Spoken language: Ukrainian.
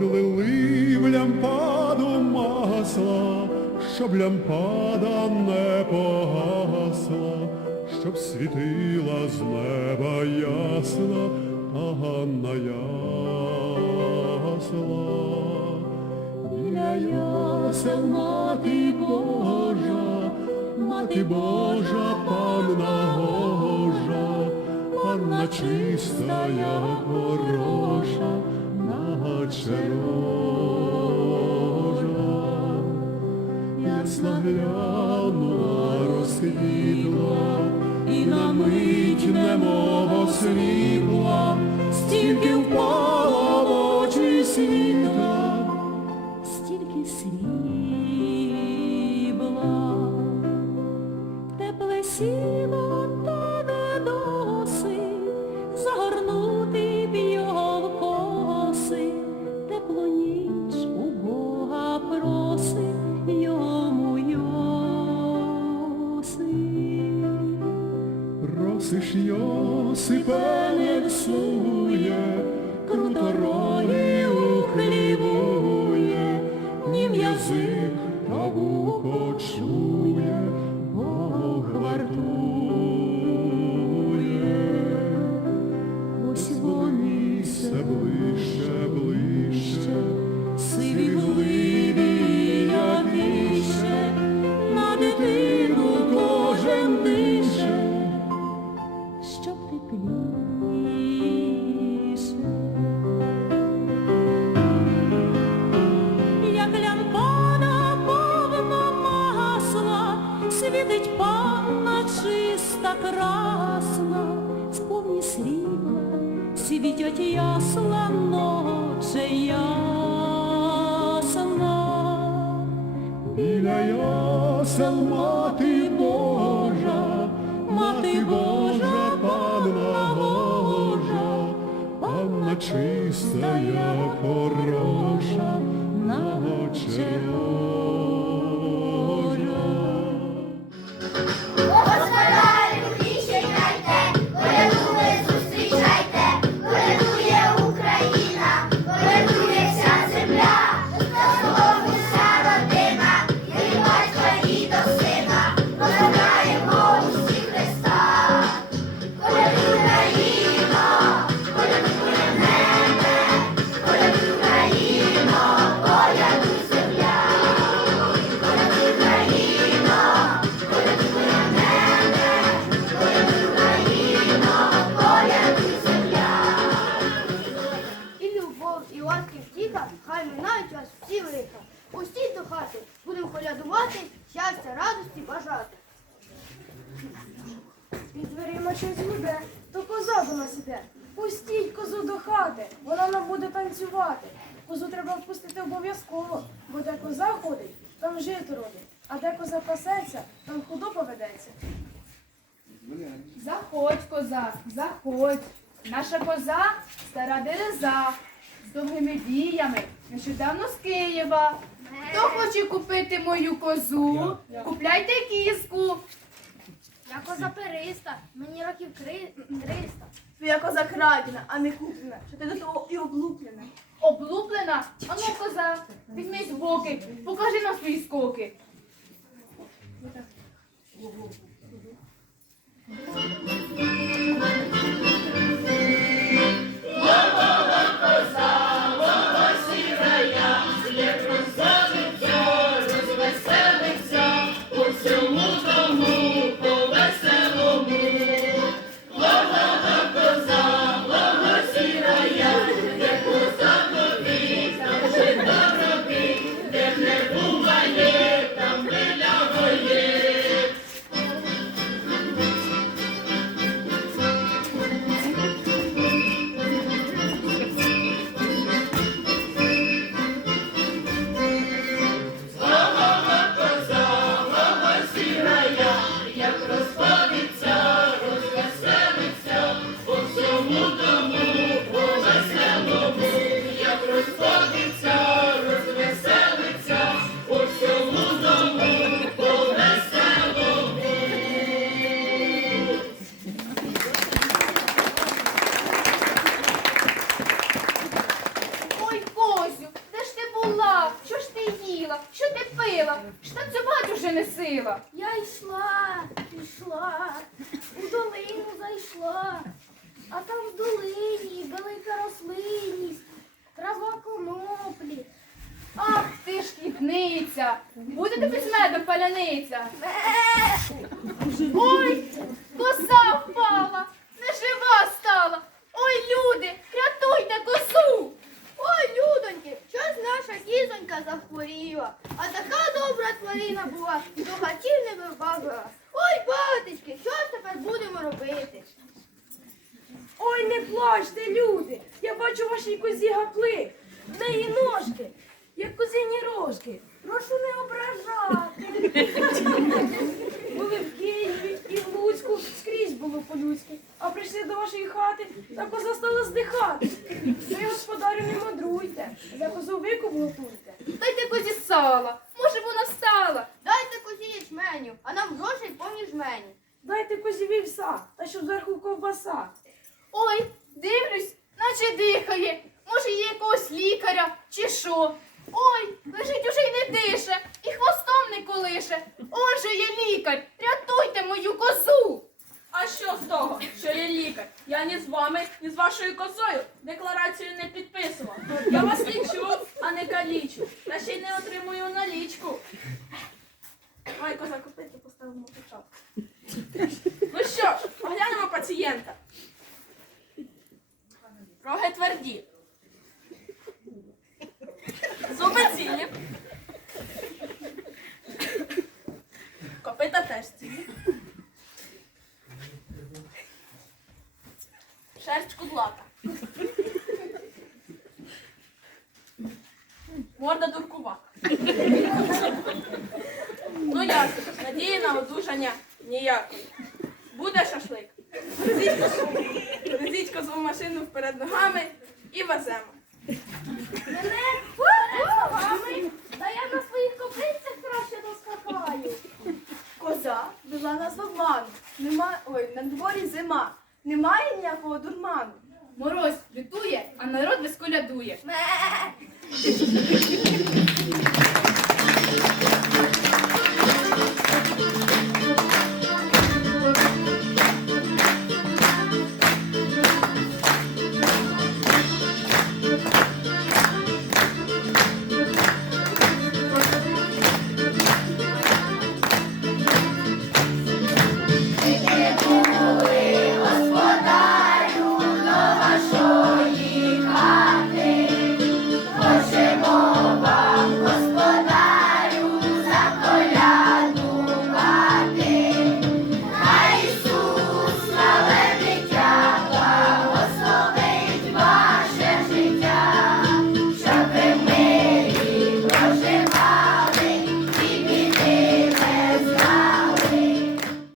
Підлили в лямпаду масла, щоб лямпада не погасла, щоб світила з неба ясна Ганна ясла. Біля ясел мати Божа, мати Божа, панна Божа, панна чиста, як хороша, наче рожа. Ясна глянула, розквітла, і на мить немого світла, стільки впало в очі світла, стільки срібла, Йосипе не всує, світить панна чиста красна, сповні срібла, світять ясла ноче ясна. біля ясел мати Божа, мати Божа, панна Божа, панна чиста, як хороша, наче рожа. Дверима щось гуде, то коза до нас іде. Пустіть козу до хати, вона нам буде танцювати. Козу треба впустити обов'язково, бо де коза ходить, там жити родить. А де коза пасеться, там худоба ведеться. Заходь, коза, заходь. Наша коза стара дереза з довгими віями, нещодавно з Києва. Хто хоче купити мою козу? Купляйте кізку. Я козапериста, мені років триста. Твоя коза крадена, а не куплена. Що ти до того і облуплена. Облуплена? а Ану, коза, візьми з боки, покажи нам свої скоки. Ти пила? Ж танцювати не сила. Я йшла, йшла, у долину зайшла, а там в долині велика рослинність, трава коноплі. Ах ти ж квітниця, буде тобі з медом паляниця. Ой, коса впала, нежива стала. Ой, люди, рятуйте косу. Ой, людоньки, щось наша захворіла. А така добра тварина була, і до хатів не вибавила. Ой, батечки, що ж тепер будемо робити? Ой, не плачте, люди! Я бачу вашій козі гаплик. В неї ножки, як козині рожки. Прошу не ображати. Були в по-людськи. А прийшли до вашої хати, та коза стала здихати. Ви, господарю, не мудруйте, за козу викуп готуйте. Дайте козі сала, може вона встала. Дайте козі ячменю, а нам грошей повні жмені. Дайте козі вівса, та щоб зверху ковбаса. Ой, дивлюсь, наче дихає. Може, є якогось лікаря чи що. Ой, лежить уже й не дише, і хвостом не колише. Он же є лікар, рятуйте мою козу. А що з того, що я лікар? Я ні з вами, ні з вашою козою декларацію не підписував. Я вас лічу, а не калічу. Та ще й не отримую налічку. Ой, коза купити, поставимо початку. Ну що ж, оглянемо пацієнта. Роги тверді. Зуби цілі. Копита теж цілі. Шерсть кудлата. Морда дуркувата. Ну ясно, надії на одужання ніякої. Буде шашлик. Везіть козу- машину вперед ногами і веземо. Мене ногами, та я на своїх копицях краще доскакаю. Коза вела нас в обман. Нема, ой, на дворі зима. Немає ніякого дурману. Мороз лютує, а народ безколядує. колядує.